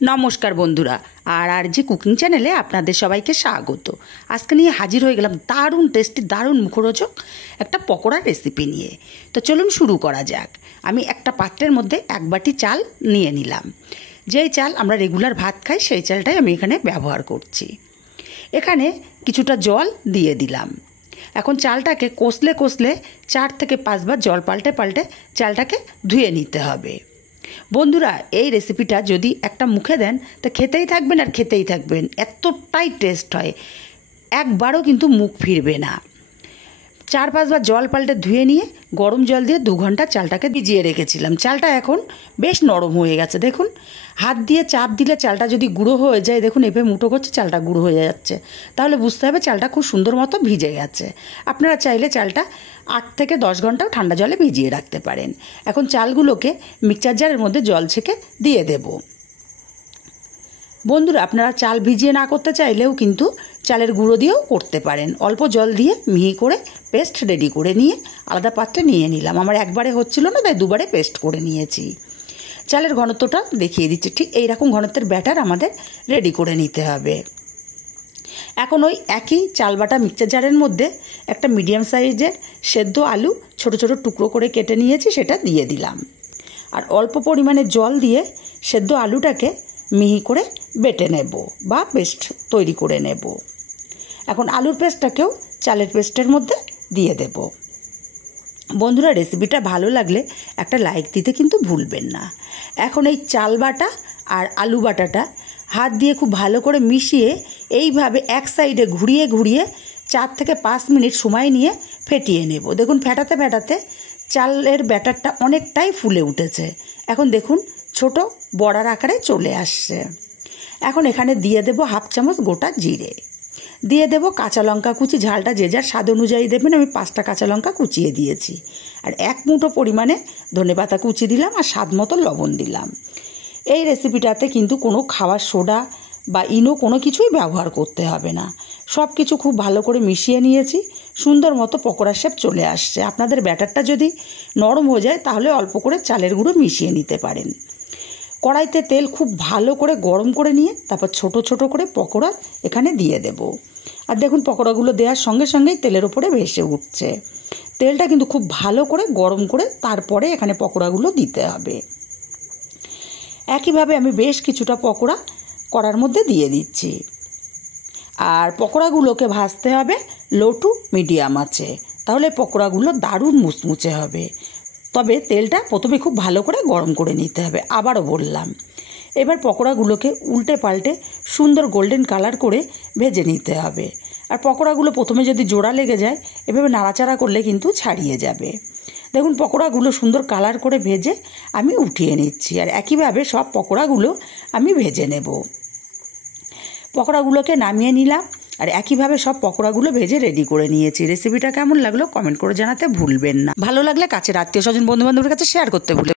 নমস্কার বন্ধুরা, আর কুকিং চ্যানেলে আপনাদের সবাইকে স্বাগত। আজকে নিয়ে হাজির হয়ে গেলাম দারুণ টেস্টি, দারুণ মুখরোচক একটা পকোড়া রেসিপি নিয়ে। তো চলুন শুরু করা যাক। আমি একটা পাত্রের মধ্যে এক বাটি চাল নিয়ে নিলাম। যেই চাল আমরা রেগুলার ভাত খাই সেই চালটাই আমি এখানে ব্যবহার করছি। এখানে কিছুটা জল দিয়ে দিলাম। এখন চালটাকে কষলে 4 থেকে 5 বার জল পাল্টে পাল্টে চালটাকে ধুয়ে নিতে হবে। বন্ধুরা, এই রেসিপিটা যদি একটা মুখে দেন তো খেতেই থাকবেন আর খেতেই থাকবেন, এতটাই টেস্ট হয়, একবারও কিন্তু মুখ ফিরবে না। 4-5 বার জল পাল্টে ধুয়ে নিয়ে গরম জল দিয়ে 2 ঘন্টা চালটাকে ভিজিয়ে রেখেছিলাম। চালটা এখন বেশ নরম হয়ে গেছে। দেখুন, হাত দিয়ে চাপ দিলে চালটা যদি গুঁড়ো হয়ে যায়, দেখুন এভাবে মুঠো করছে চালটা গুঁড়ো হয়ে যাচ্ছে, তাহলে বুঝতে হবে চালটা খুব সুন্দর মতো ভিজে গেছে। আপনারা চাইলে চালটা 8 থেকে 10 ঘন্টাও ঠান্ডা জলে ভিজিয়ে রাখতে পারেন। এখন চালগুলোকে মিক্সচার জারের মধ্যে জল ছেঁকে দিয়ে দেব। বন্ধুরা, আপনারা চাল ভিজিয়ে না করতে চাইলেও কিন্তু চালের গুঁড়ো দিয়েও করতে পারেন। অল্প জল দিয়ে মিহি করে পেস্ট রেডি করে নিয়ে আলাদা পাত্রে নিয়ে নিলাম। আমার একবারে হচ্ছিল না, তাই দুবারে পেস্ট করে নিয়েছি। চালের ঘনত্বটা দেখিয়ে দিচ্ছি, ঠিক এইরকম ঘনত্বের ব্যাটার আমাদের রেডি করে নিতে হবে। এখন ওই একই চাল বাটা মিক্সচার জারের মধ্যে একটা মিডিয়াম সাইজের সেদ্ধ আলু ছোট ছোট টুকরো করে কেটে নিয়েছি, সেটা দিয়ে দিলাম। আর অল্প পরিমাণে জল দিয়ে সেদ্ধ আলুটাকে মিহি করে বেটে নেব বা পেস্ট তৈরি করে নেব। এখন আলুর পেস্টটাকেও চালের পেস্টের মধ্যে দিয়ে দেব। বন্ধুরা, রেসিপিটা ভালো লাগলে একটা লাইক দিতে কিন্তু ভুলবেন না। এখন এই চাল বাটা আর আলু বাটাটা হাত দিয়ে খুব ভালো করে মিশিয়ে এইভাবে এক সাইডে ঘুরিয়ে ঘুরিয়ে 4 থেকে 5 মিনিট সময় নিয়ে ফেটিয়ে নেব। দেখুন, ফেটাতে ফেটাতে চালের ব্যাটারটা অনেকটাই ফুলে উঠেছে। এখন দেখুন ছোট বড়ার আকারে চলে আসছে। এখন এখানে দিয়ে দেব 1/2 চামচ গোটা জিরে, দিয়ে দেব কাঁচা লঙ্কা কুচি, ঝালটা যে যার স্বাদ অনুযায়ী দেবেন। আমি 5টা কাঁচা লঙ্কা কুচিয়ে দিয়েছি। আর 1 মুঠো পরিমাণে ধনেপাতা কুচি দিলাম আর স্বাদ মতো লবণ দিলাম। এই রেসিপিটাতে কিন্তু কোনো খাবার সোডা বা ইনো কোনো কিছুই ব্যবহার করতে হবে না। সব কিছু খুব ভালো করে মিশিয়ে নিয়েছি, সুন্দর মতো পকোড়া শেপ চলে আসছে। আপনাদের ব্যাটারটা যদি নরম হয়ে যায় তাহলে অল্প করে চালের গুঁড়ো মিশিয়ে নিতে পারেন। কড়াইতে তেল খুব ভালো করে গরম করে নিয়ে তারপর ছোট ছোট করে পকোড়া এখানে দিয়ে দেব। আর দেখুন, পকোড়াগুলো দেওয়ার সঙ্গে সঙ্গেই তেলের ওপরে ভেসে উঠছে। তেলটা কিন্তু খুব ভালো করে গরম করে তারপরে এখানে পকোড়াগুলো দিতে হবে। একইভাবে আমি বেশ কিছুটা পকোড়া কড়ার মধ্যে দিয়ে দিচ্ছি। আর পকোড়াগুলোকে ভাজতে হবে লো টু মিডিয়াম আঁচে, তাহলে পকোড়াগুলো দারুণ মুচমুচে হবে। তবে তেলটা প্রথমে খুব ভালো করে গরম করে নিতে হবে, আবারও বললাম। এবার পকোড়াগুলোকে উল্টে পাল্টে সুন্দর গোল্ডেন কালার করে ভেজে নিতে হবে। আর পকোড়াগুলো প্রথমে যদি জোড়া লেগে যায়, এভাবে নাড়াচাড়া করলে কিন্তু ছাড়িয়ে যাবে। দেখুন, পকোড়াগুলো সুন্দর কালার করে ভেজে আমি উঠিয়ে নিচ্ছি। আর একইভাবে সব পকোড়াগুলো আমি ভেজে নেব। পকোড়াগুলোকে নামিয়ে নিলাম আর একইভাবে সব পকোড়াগুলো ভেজে রেডি করে নিয়েছি। রেসিপিটা কেমন লাগলো কমেন্ট করে জানাতে ভুলবেন না। ভালো লাগলে কাছের আত্মীয় স্বজন বন্ধু বান্ধবের কাছে শেয়ার করতে ভুলবেন না।